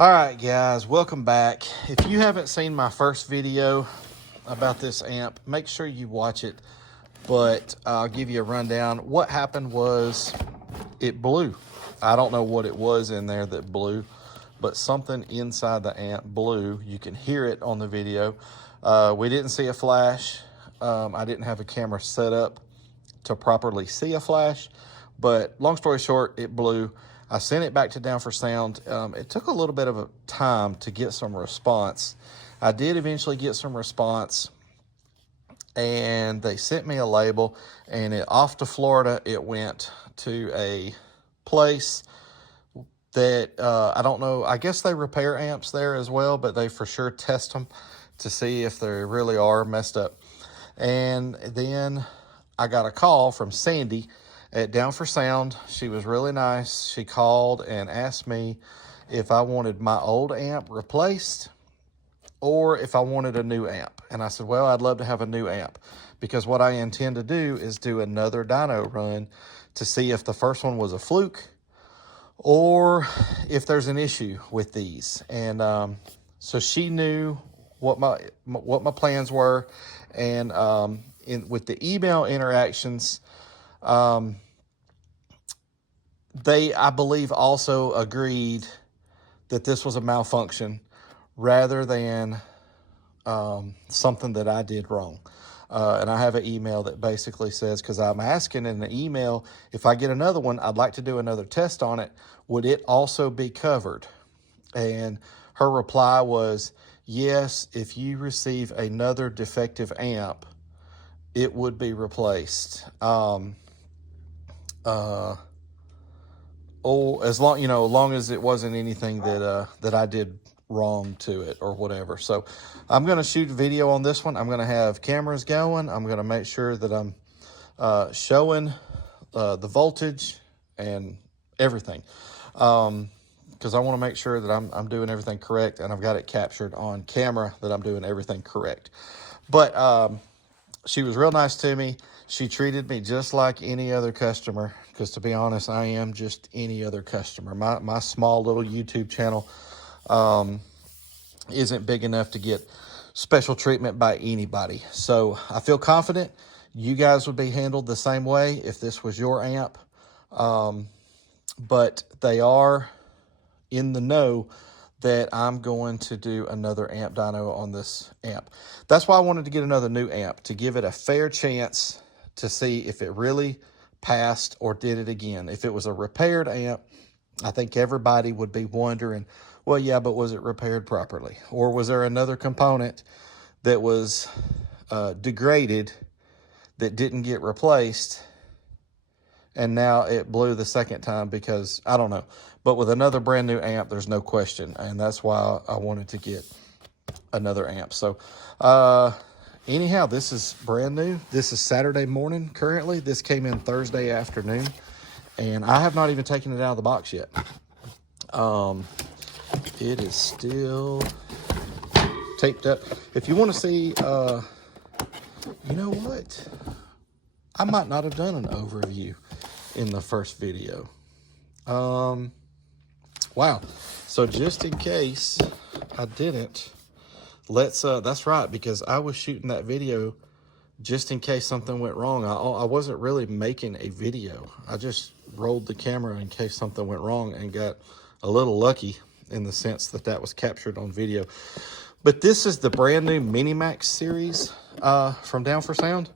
All right, guys, welcome back. If you haven't seen my first video about this amp, make sure you watch it, but I'll give you a rundown. What happened was it blew. I don't know what it was in there that blew, but something inside the amp blew. You can hear it on the video. We didn't see a flash. I didn't have a camera set up to properly see a flash, but long story short, it blew. I sent it back to Down for Sound. It took a little bit of a time to get some response. I did eventually get some response, and they sent me a label, and off to Florida, it went to a place that I don't know. I guess they repair amps there as well, but they for sure test them to see if they really are messed up. And then I got a call from Sandy at Down for Sound. She was really nice. She called and asked me if I wanted my old amp replaced or if I wanted a new amp. And I said, well, I'd love to have a new amp, because what I intend to do is do another dyno run to see if the first one was a fluke or if there's an issue with these. And so she knew what my plans were, and with the email interactions, they, I believe, also agreed that this was a malfunction rather than something that I did wrong. And I have an email that basically says, because I'm asking in the email, if I get another one, I'd like to do another test on it. Would it also be covered? And her reply was, yes, if you receive another defective amp, it would be replaced. As long as it wasn't anything that I did wrong to it or whatever. So I'm going to shoot a video on this one. I'm going to have cameras going. I'm going to make sure that I'm showing the voltage and everything, because I want to make sure that I'm doing everything correct, and I've got it captured on camera that I'm doing everything correct. But she was real nice to me. She treated me just like any other customer, because to be honest, I am just any other customer. My small little YouTube channel isn't big enough to get special treatment by anybody. So I feel confident you guys would be handled the same way if this was your amp. But they are in the know that I'm going to do another amp dyno on this amp. That's why I wanted to get another new amp, to give it a fair chance to see if it really passed or did it again. If it was a repaired amp, I think everybody would be wondering, well, yeah, but was it repaired properly? Or was there another component that was degraded that didn't get replaced, and now it blew the second time? Because I don't know. But with another brand new amp, there's no question. And that's why I wanted to get another amp. So anyhow, this is brand new. This is Saturday morning currently. This came in Thursday afternoon, and I have not even taken it out of the box yet. It is still taped up. If you want to see, you know what? I might not have done an overview in the first video. Wow. So just in case I didn't, that's right, because I was shooting that video just in case something went wrong. I wasn't really making a video. I just rolled the camera in case something went wrong, and got a little lucky in the sense that that was captured on video. But this is the brand new Minimax series from Down for Sound,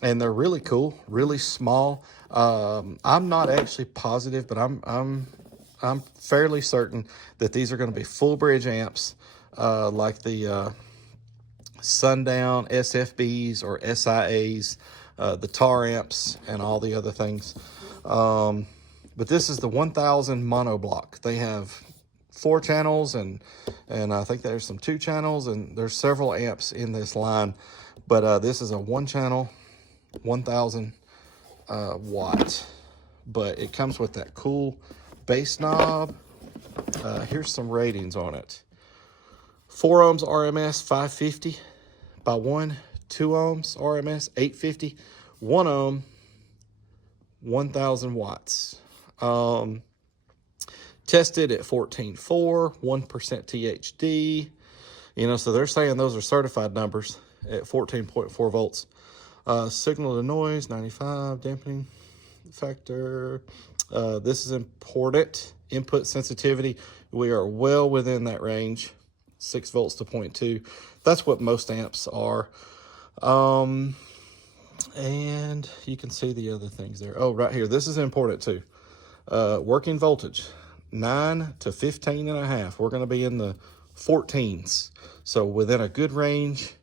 and they're really cool, really small. I'm not actually positive, but I'm fairly certain that these are going to be full bridge amps, like the Sundown SFBs or SIAs, the TAR amps, and all the other things. But this is the 1000 monoblock. They have 4 channels, and I think there's some 2 channels, and there's several amps in this line. But this is a 1-channel, 1000 watt. But it comes with that cool bass knob. Here's some ratings on it. 4 ohms RMS 550 by 1, 2 ohms RMS 850, 1 ohm 1000 watts. Tested at 14.4, 1% THD. You know, so they're saying those are certified numbers at 14.4 volts. Signal to noise, 95, dampening factor. This is important. Input sensitivity, we are well within that range, 6 volts to 0.2. That's what most amps are. And you can see the other things there. Oh, right here, this is important too. Working voltage, 9 to 15.5. We're going to be in the 14s. So within a good range,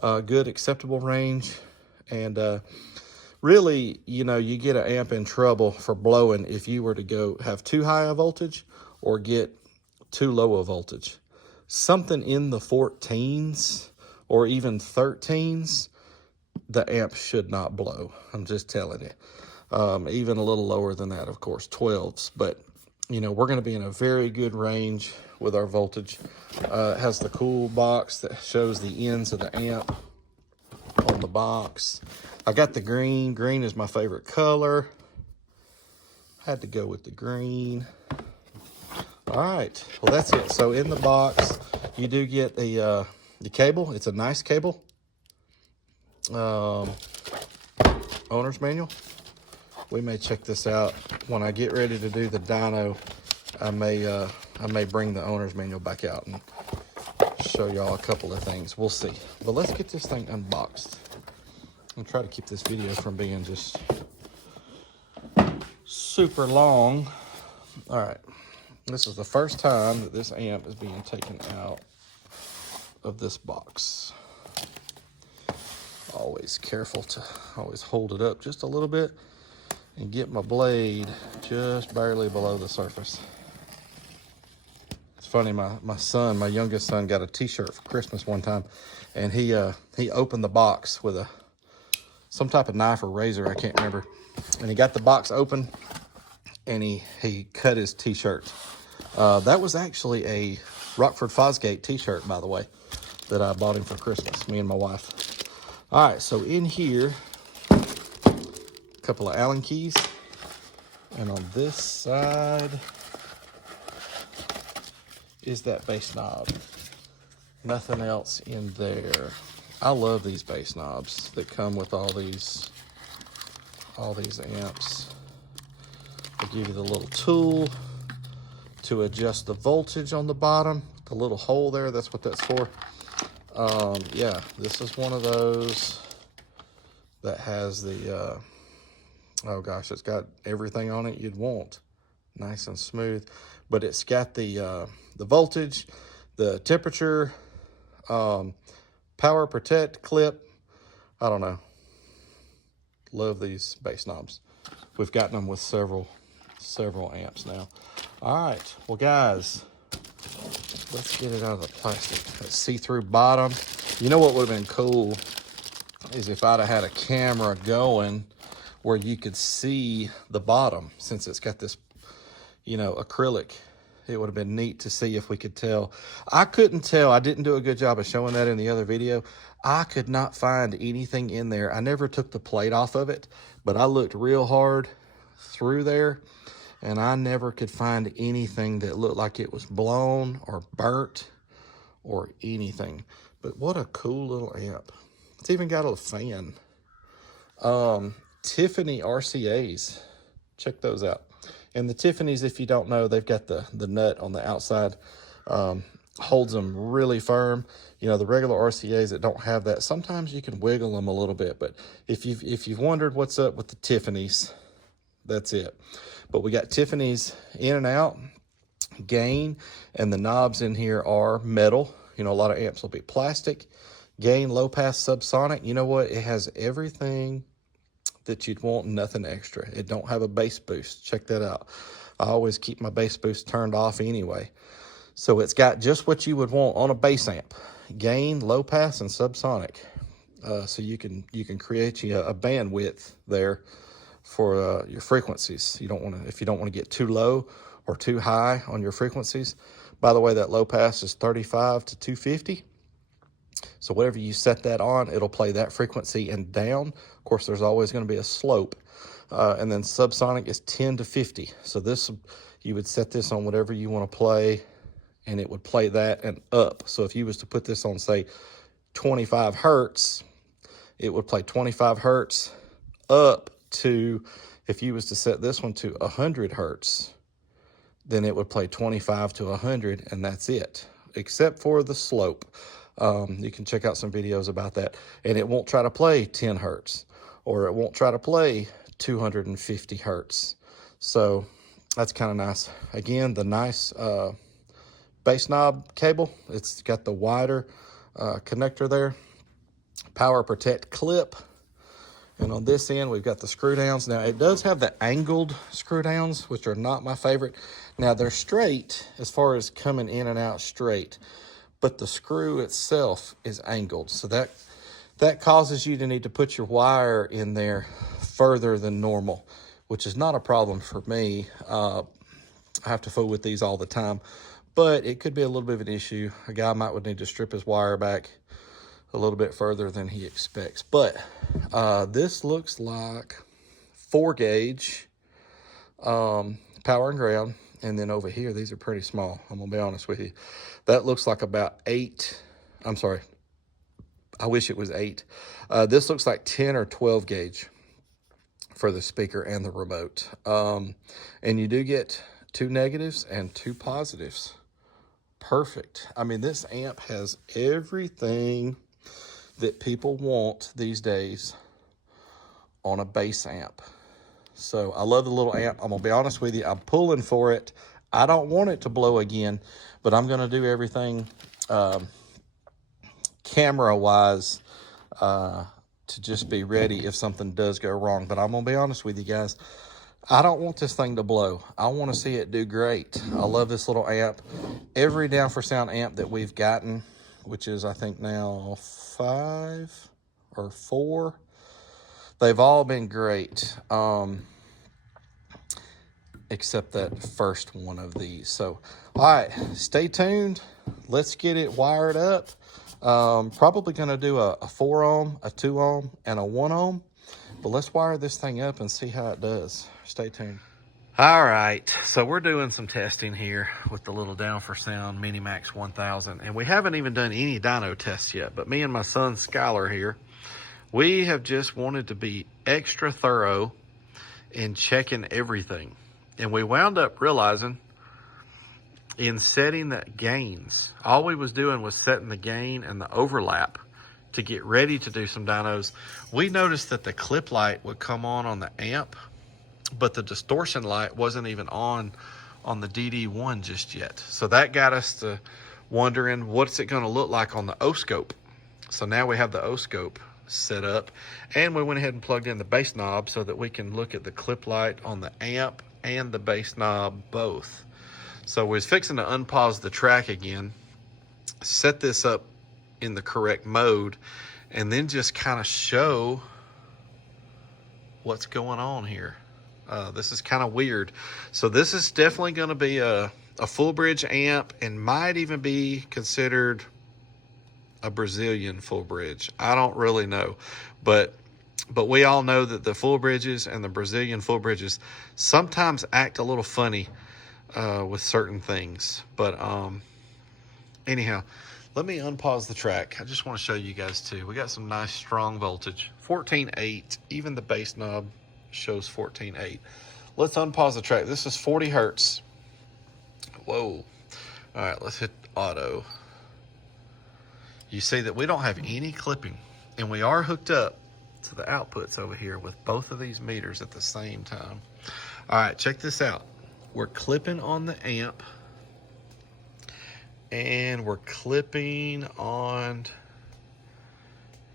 good acceptable range. And really, you know, you get an amp in trouble for blowing if you were to go have too high a voltage or get too low a voltage. Something in the 14s or even 13s, the amp should not blow. I'm just telling you. Even a little lower than that, of course, 12s. But, you know, we're going to be in a very good range with our voltage. It has the cool box that shows the ends of the amp on the box. I got the green. Green is my favorite color. Had to go with the green. All right, well, that's it. So in the box, you do get the cable. It's a nice cable. Owner's manual. We may check this out when I get ready to do the dyno. I may bring the owner's manual back out and show y'all a couple of things. We'll see. But let's get this thing unboxed. I'm try to keep this video from being just super long. All right. This is the first time that this amp is being taken out of this box. Always careful to always hold it up just a little bit and get my blade just barely below the surface. It's funny, my son, my youngest son, got a t-shirt for Christmas one time, and he opened the box with some type of knife or razor, I can't remember. And he got the box open and he cut his t-shirt. That was actually a Rockford Fosgate t-shirt, by the way, that I bought him for Christmas, me and my wife. All right, so in here, a couple of Allen keys. And on this side is that bass knob. Nothing else in there. I love these bass knobs that come with all these amps. They give you the little tool to adjust the voltage on the bottom. The little hole there, that's what that's for. Yeah, this is one of those that has the, oh gosh, it's got everything on it you'd want. Nice and smooth. But it's got the voltage, the temperature, power protect clip. I don't know. Love these bass knobs. We've gotten them with several amps now. All right, well guys, let's get it out of the plastic. That see-through bottom. You know what would have been cool is if I'd have had a camera going where you could see the bottom, since it's got this, you know, acrylic. It would have been neat to see if we could tell. I couldn't tell. I didn't do a good job of showing that in the other video. I could not find anything in there. I never took the plate off of it, but I looked real hard through there, and I never could find anything that looked like it was blown or burnt or anything. But what a cool little amp. It's even got a fan. Tiffany RCAs. Check those out. And the Tiffany's, if you don't know, they've got the nut on the outside. Holds them really firm. You know, the regular RCAs that don't have that, sometimes you can wiggle them a little bit. But if you've wondered what's up with the Tiffany's, that's it. But we got Tiffany's in and out, gain, and the knobs in here are metal. You know, a lot of amps will be plastic. Gain, low pass, subsonic. You know what? It has everything that you'd want, nothing extra. It don't have a bass boost. Check that out. I always keep my bass boost turned off anyway. So it's got just what you would want on a bass amp. Gain, low pass, and subsonic. So you can create you a bandwidth there for your frequencies. You don't want to, if you don't want to get too low or too high on your frequencies. By the way, that low pass is 35 to 250. So whatever you set that on, it'll play that frequency and down. Of course, there's always going to be a slope. And then subsonic is 10 to 50. So this, You would set this on whatever you want to play, and it would play that and up. So if you was to put this on, say, 25 hertz, it would play 25 hertz up to, if you was to set this one to 100 hertz, then it would play 25 to 100, and that's it, except for the slope. You can check out some videos about that. And it won't try to play 10 hertz, or it won't try to play 250 hertz. So that's kind of nice. Again, the nice bass knob cable, it's got the wider connector there. Power protect clip. And on this end, we've got the screw downs. Now, it does have the angled screw downs, which are not my favorite. Now, they're straight as far as coming in and out straight, but the screw itself is angled. So that causes you to need to put your wire in there further than normal, which is not a problem for me. I have to fool with these all the time, but it could be a little bit of an issue. A guy would need to strip his wire back a little bit further than he expects. But this looks like 4 gauge power and ground. And then over here, these are pretty small. I'm gonna be honest with you. That looks like about 8. I'm sorry. I wish it was 8. This looks like 10 or 12 gauge for the speaker and the remote. And you do get 2 negatives and 2 positives. Perfect. I mean, this amp has everything that people want these days on a bass amp. So I love the little amp. I'm gonna be honest with you, I'm pulling for it. I don't want it to blow again, but I'm gonna do everything camera-wise to just be ready if something does go wrong. But I'm gonna be honest with you guys, I don't want this thing to blow. I wanna see it do great. I love this little amp. Every Down for Sound amp that we've gotten, which is I think now 5 or 4, they've all been great, except that first one of these. So, all right, stay tuned. Let's get it wired up. Probably going to do a 4 ohm, a 2 ohm, and a 1 ohm. But let's wire this thing up and see how it does. Stay tuned. All right, so we're doing some testing here with the little Down for Sound Minimax 1000. And we haven't even done any dyno tests yet, but me and my son Skylar here, we have just wanted to be extra thorough in checking everything. And we wound up realizing in setting the gains, all we was doing was setting the gain and the overlap to get ready to do some dynos. We noticed that the clip light would come on the amp, but the distortion light wasn't even on the DD1 just yet. So that got us to wondering, what's it gonna look like on the O-scope? So now we have the O-scope set up, and we went ahead and plugged in the bass knob so that we can look at the clip light on the amp and the bass knob both. So we was fixing to unpause the track again, set this up in the correct mode, and then just kind of show what's going on here. This is kind of weird. So this is definitely going to be a full bridge amp, and might even be considered a Brazilian full bridge. I don't really know, but we all know that the full bridges and the Brazilian full bridges sometimes act a little funny with certain things. But anyhow, let me unpause the track. I just want to show you guys too. We got some nice strong voltage, 14.8. Even the bass knob shows 14.8. Let's unpause the track. This is 40 hertz. Whoa. All right, let's hit auto. You see that we don't have any clipping, and we are hooked up to the outputs over here with both of these meters at the same time. All right, check this out. We're clipping on the amp, and we're clipping on,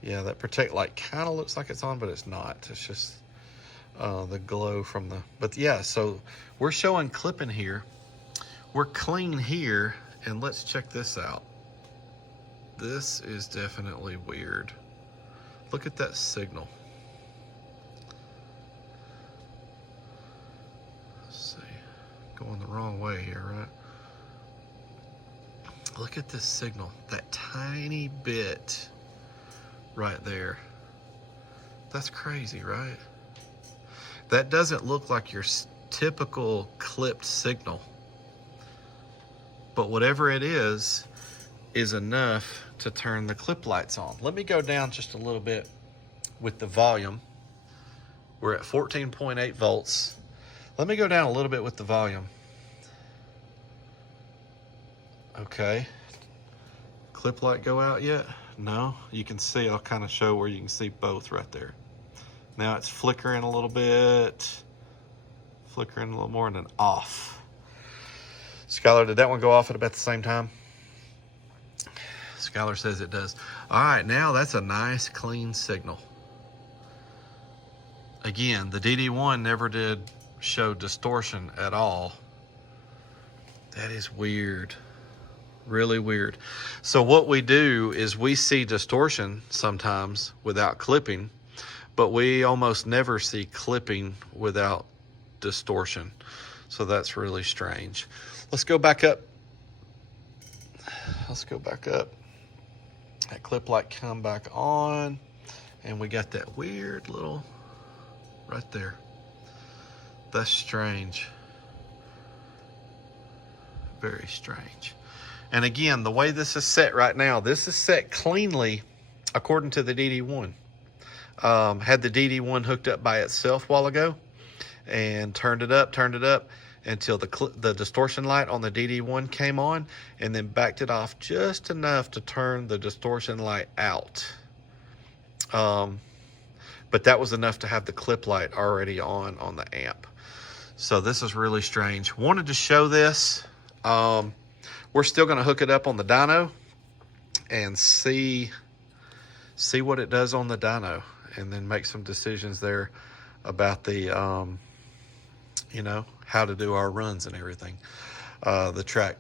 yeah, that protect light kind of looks like it's on, but it's not. It's just the glow from the, but yeah, so we're showing clipping here. We're clean here, and let's check this out. This is definitely weird. Look at that signal. Let's see, going the wrong way here, right? Look at this signal, that tiny bit right there. That's crazy, right? That doesn't look like your typical clipped signal. But whatever it is enough to turn the clip lights on. Let me go down just a little bit with the volume. We're at 14.8 volts. Let me go down a little bit with the volume. Okay. Clip light go out yet? No. You can see, I'll kind of show where you can see both right there. Now it's flickering a little bit. Flickering a little more and then off. Skylar, did that one go off at about the same time? Skylar says it does. All right, now that's a nice clean signal. Again, the DD1 never did show distortion at all. That is weird. Really weird. So what we do is we see distortion sometimes without clipping, but we almost never see clipping without distortion. So that's really strange. Let's go back up. Let's go back up. That clip light come back on, and we got that weird little right there. That's strange. Very strange. And again, the way this is set right now, this is set cleanly according to the DD1. Had the DD1 hooked up by itself a while ago and turned it up until the distortion light on the DD1 came on, and then backed it off just enough to turn the distortion light out. But that was enough to have the clip light already on the amp. So this is really strange. Wanted to show this. We're still going to hook it up on the dyno and see what it does on the dyno, and then make some decisions there about the, you know, how to do our runs and everything. The track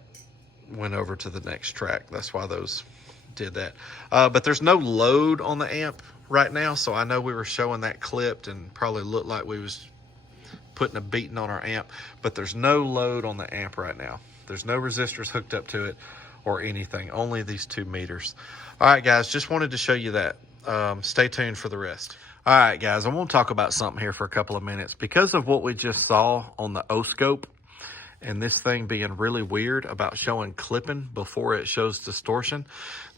went over to the next track. That's why those did that. But there's no load on the amp right now, so I know we were showing that clipped and probably looked like we was putting a beating on our amp, but there's no load on the amp right now. There's no resistors hooked up to it or anything, only these 2 meters. All right, guys, just wanted to show you that. Stay tuned for the rest. All right, guys, I want to talk about something here for a couple of minutes. Because of what we just saw on the O-scope and this thing being really weird about showing clipping before it shows distortion,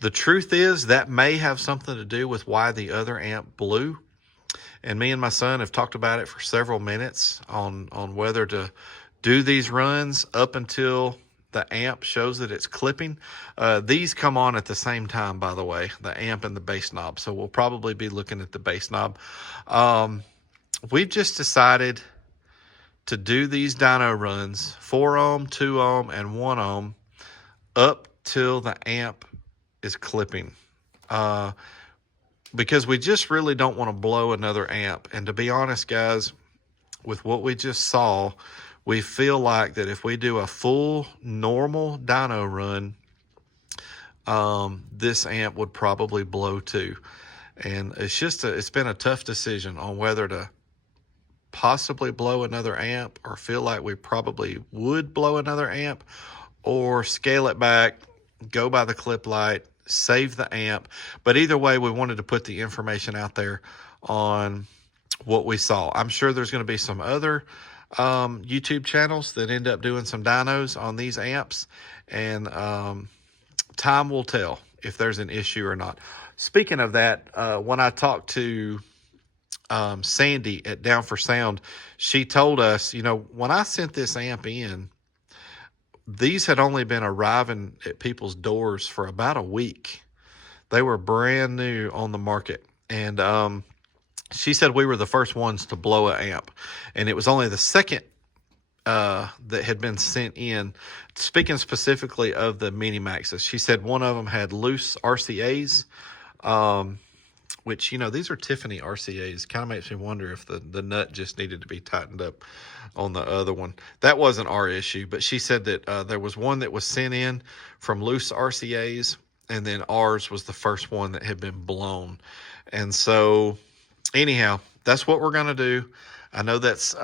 the truth is that may have something to do with why the other amp blew. And me and my son have talked about it for several minutes on whether to do these runs up until the amp shows that it's clipping. These come on at the same time, by the way, the amp and the bass knob. So we'll probably be looking at the bass knob. We've just decided to do these dyno runs, 4 ohm, 2 ohm, and 1 ohm, up till the amp is clipping. Because we just really don't want to blow another amp. And to be honest, guys, with what we just saw, we feel like that if we do a full normal dyno run, this amp would probably blow too. And it's been a tough decision on whether to possibly blow another amp, or feel like we probably would blow another amp, or scale it back, go by the clip light, save the amp. But either way, we wanted to put the information out there on what we saw. I'm sure there's going to be some other YouTube channels that end up doing some dynos on these amps, and time will tell if there's an issue or not. Speaking of that, when I talked to Sandy at Down for Sound, she told us, you know, when I sent this amp in, these had only been arriving at people's doors for about a week. They were brand new on the market, and she said we were the first ones to blow an amp, and it was only the second that had been sent in. Speaking specifically of the Mini Maxes, she said one of them had loose RCAs, which, you know, these are Tiffany RCAs. Kind of makes me wonder if the nut just needed to be tightened up on the other one. That wasn't our issue, but she said that there was one that was sent in from loose RCAs, and then ours was the first one that had been blown. And so anyhow, that's what we're going to do. I know that's,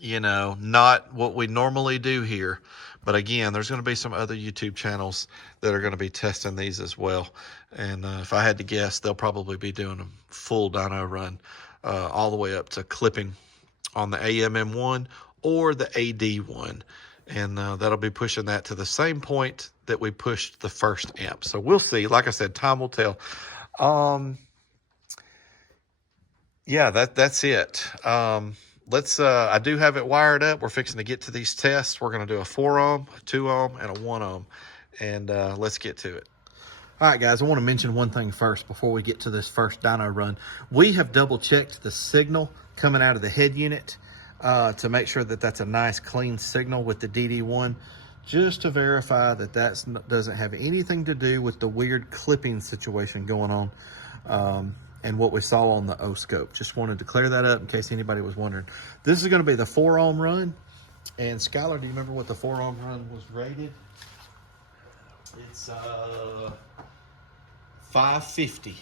you know, not what we normally do here. But again, there's going to be some other YouTube channels that are going to be testing these as well. And if I had to guess, they'll probably be doing a full dyno run all the way up to clipping on the AMM1 or the AD1. And that'll be pushing that to the same point that we pushed the first amp. So we'll see. Like I said, time will tell. Yeah, that's it. I do have it wired up. We're fixing to get to these tests. We're going to do a 4 ohm, a 2 ohm, and a 1 ohm. And let's get to it. All right, guys, I want to mention one thing first before we get to this first dyno run. We have double checked the signal coming out of the head unit to make sure that that's a nice clean signal with the DD1, just to verify that that doesn't have anything to do with the weird clipping situation going on and what we saw on the O-scope. Just wanted to clear that up in case anybody was wondering. This is going to be the 4 ohm run. And Skylar, do you remember what the 4 ohm run was rated? It's 550.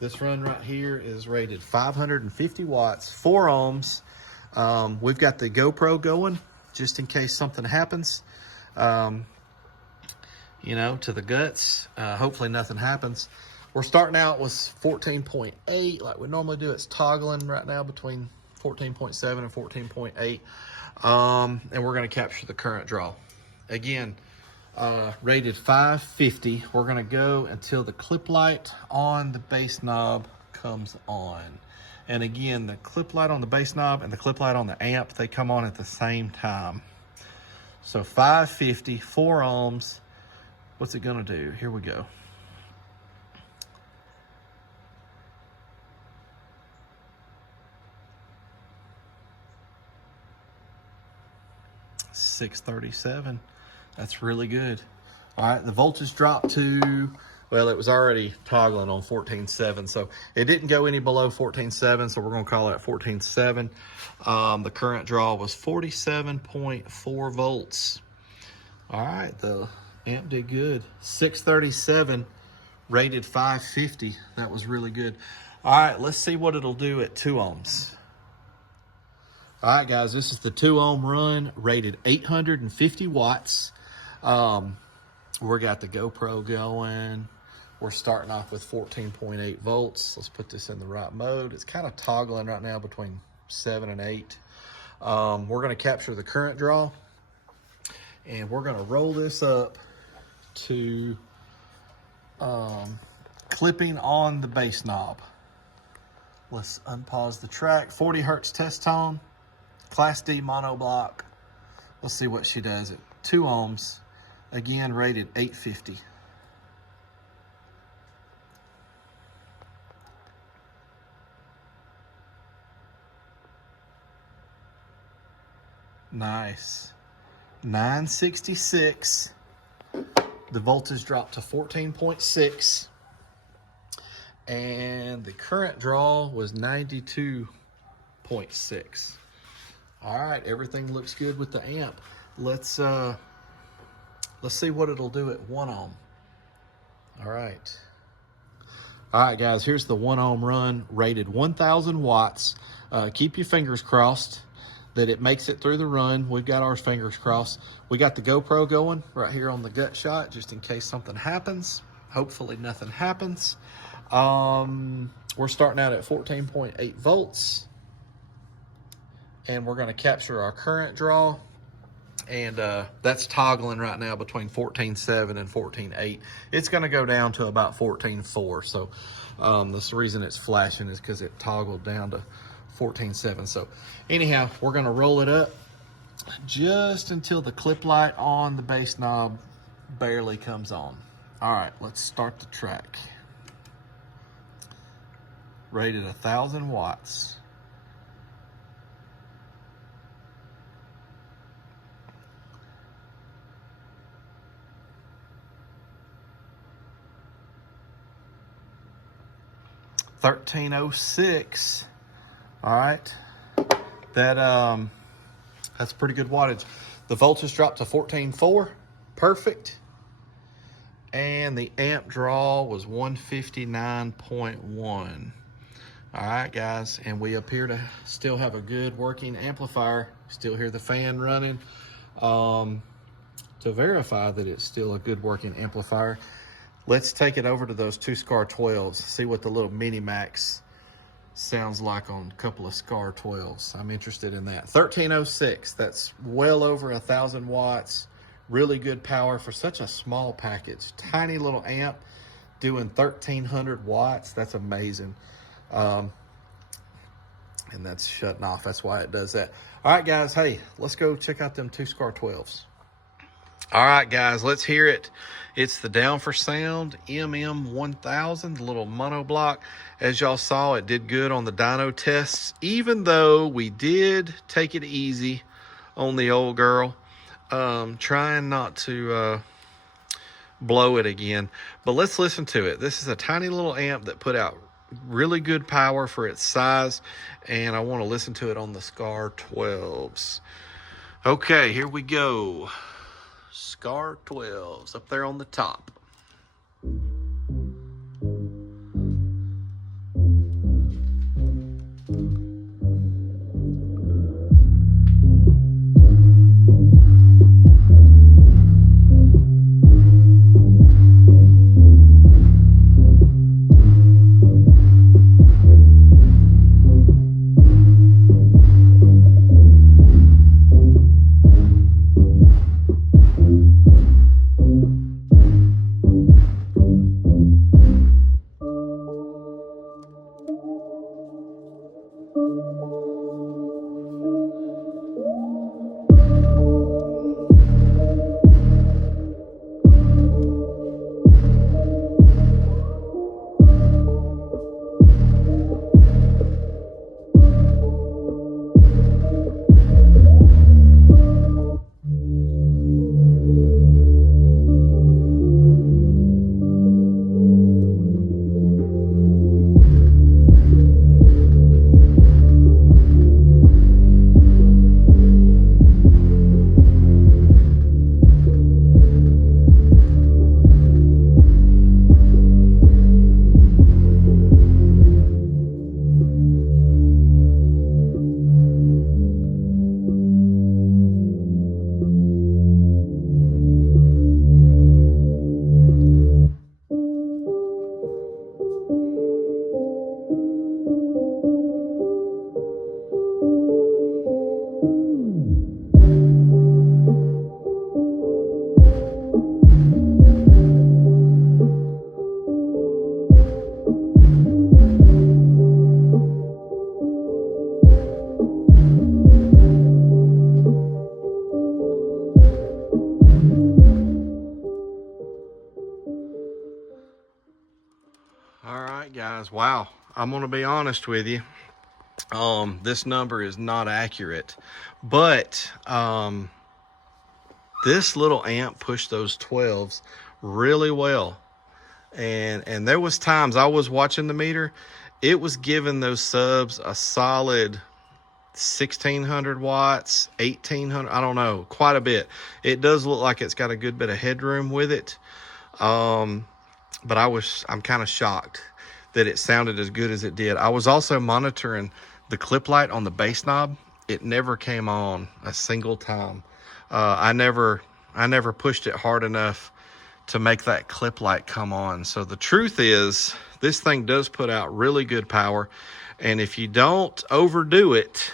This run right here is rated 550 watts, 4 ohms. We've got the GoPro going just in case something happens, you know, to the guts. Hopefully nothing happens. We're starting out with 14.8 like we normally do. It's toggling right now between 14.7 and 14.8. And we're going to capture the current draw. Again, rated 550. We're going to go until the clip light on the bass knob comes on. And again, the clip light on the bass knob and the clip light on the amp, they come on at the same time. So 550, 4 ohms. What's it going to do? Here we go. $637. That's really good. All right, the voltage dropped to, well, it was already toggling on 14.7, so it didn't go any below 14.7, so we're going to call that 14.7. The current draw was 47.4 volts. All right, the amp did good. 637, rated 550. That was really good. All right, let's see what it'll do at 2 ohms. All right, guys, this is the 2 ohm run, rated 850 watts. We got the GoPro going. We're starting off with 14.8 volts. Let's put this in the right mode. It's kind of toggling right now between 7 and 8. We're going to capture the current draw, and we're going to roll this up to clipping on the bass knob. Let's unpause the track. 40 hertz test tone. Class D mono block. Let's see what she does at 2 ohms. Again, rated 850. Nice. 966. The voltage dropped to 14.6. And the current draw was 92.6. All right, everything looks good with the amp. Let's see what it'll do at 1 ohm. All right, guys, here's the 1 ohm run, rated 1,000 watts. Keep your fingers crossed that it makes it through the run. We've got our fingers crossed. We got the GoPro going right here on the gut shot, just in case something happens. Hopefully nothing happens. We're starting out at 14.8 volts. And we're going to capture our current draw. And that's toggling right now between 14.7 and 14.8. It's going to go down to about 14.4. So the reason it's flashing is because it toggled down to 14.7. So anyhow, we're going to roll it up just until the clip light on the bass knob barely comes on. All right, let's start the track. Rated 1,000 watts. $13.06. All right, that's pretty good wattage. The voltage dropped to 14.4, perfect. And the amp draw was 159.1. All right, guys, and we appear to still have a good working amplifier. Still hear the fan running. To verify that it's still a good working amplifier, let's take it over to those 2 SCAR 12s, see what the little mini max sounds like on a couple of Scar 12s. I'm interested in that. 1306, that's well over 1,000 watts. Really good power for such a small package. Tiny little amp doing 1,300 watts. That's amazing. And that's shutting off. That's why it does that. All right, guys. Hey, let's go check out them two Scar 12s. All right, guys, let's hear it. It's the Down for Sound MM1000, the little monoblock. As y'all saw, it did good on the dyno tests, even though we did take it easy on the old girl, trying not to blow it again. But let's listen to it. This is a tiny little amp that put out really good power for its size, and I want to listen to it on the Scar 12s. Okay, here we go. Scar 12s up there on the top. All right, guys. Wow. I'm going to be honest with you. This number is not accurate, but this little amp pushed those 12s really well. And there was times I was watching the meter, it was giving those subs a solid 1,600 watts, 1,800, I don't know, quite a bit. It does look like it's got a good bit of headroom with it. But I'm kind of shocked that it sounded as good as it did. I was also monitoring the clip light on the bass knob. It never came on a single time. I never pushed it hard enough to make that clip light come on. So the truth is, this thing does put out really good power. And if you don't overdo it,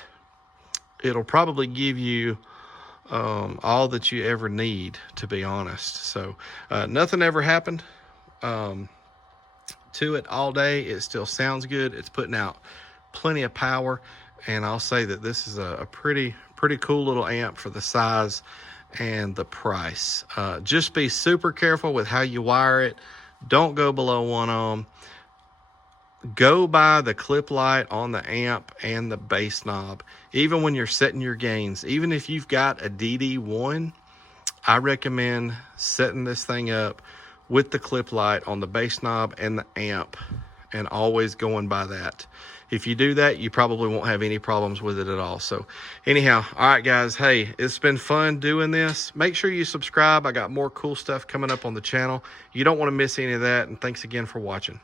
it'll probably give you all that you ever need, to be honest. So nothing ever happened to it all day. It still sounds good. It's putting out plenty of power, and I'll say that this is a pretty cool little amp for the size and the price. Just be super careful with how you wire it. Don't go below 1 ohm. Go by the clip light on the amp and the bass knob. Even when you're setting your gains, even if you've got a DD1, I recommend setting this thing up with the clip light on the bass knob and the amp, and always going by that. If you do that, you probably won't have any problems with it at all. So anyhow, all right, guys, hey, it's been fun doing this. Make sure you subscribe. I got more cool stuff coming up on the channel. You don't want to miss any of that, and thanks again for watching.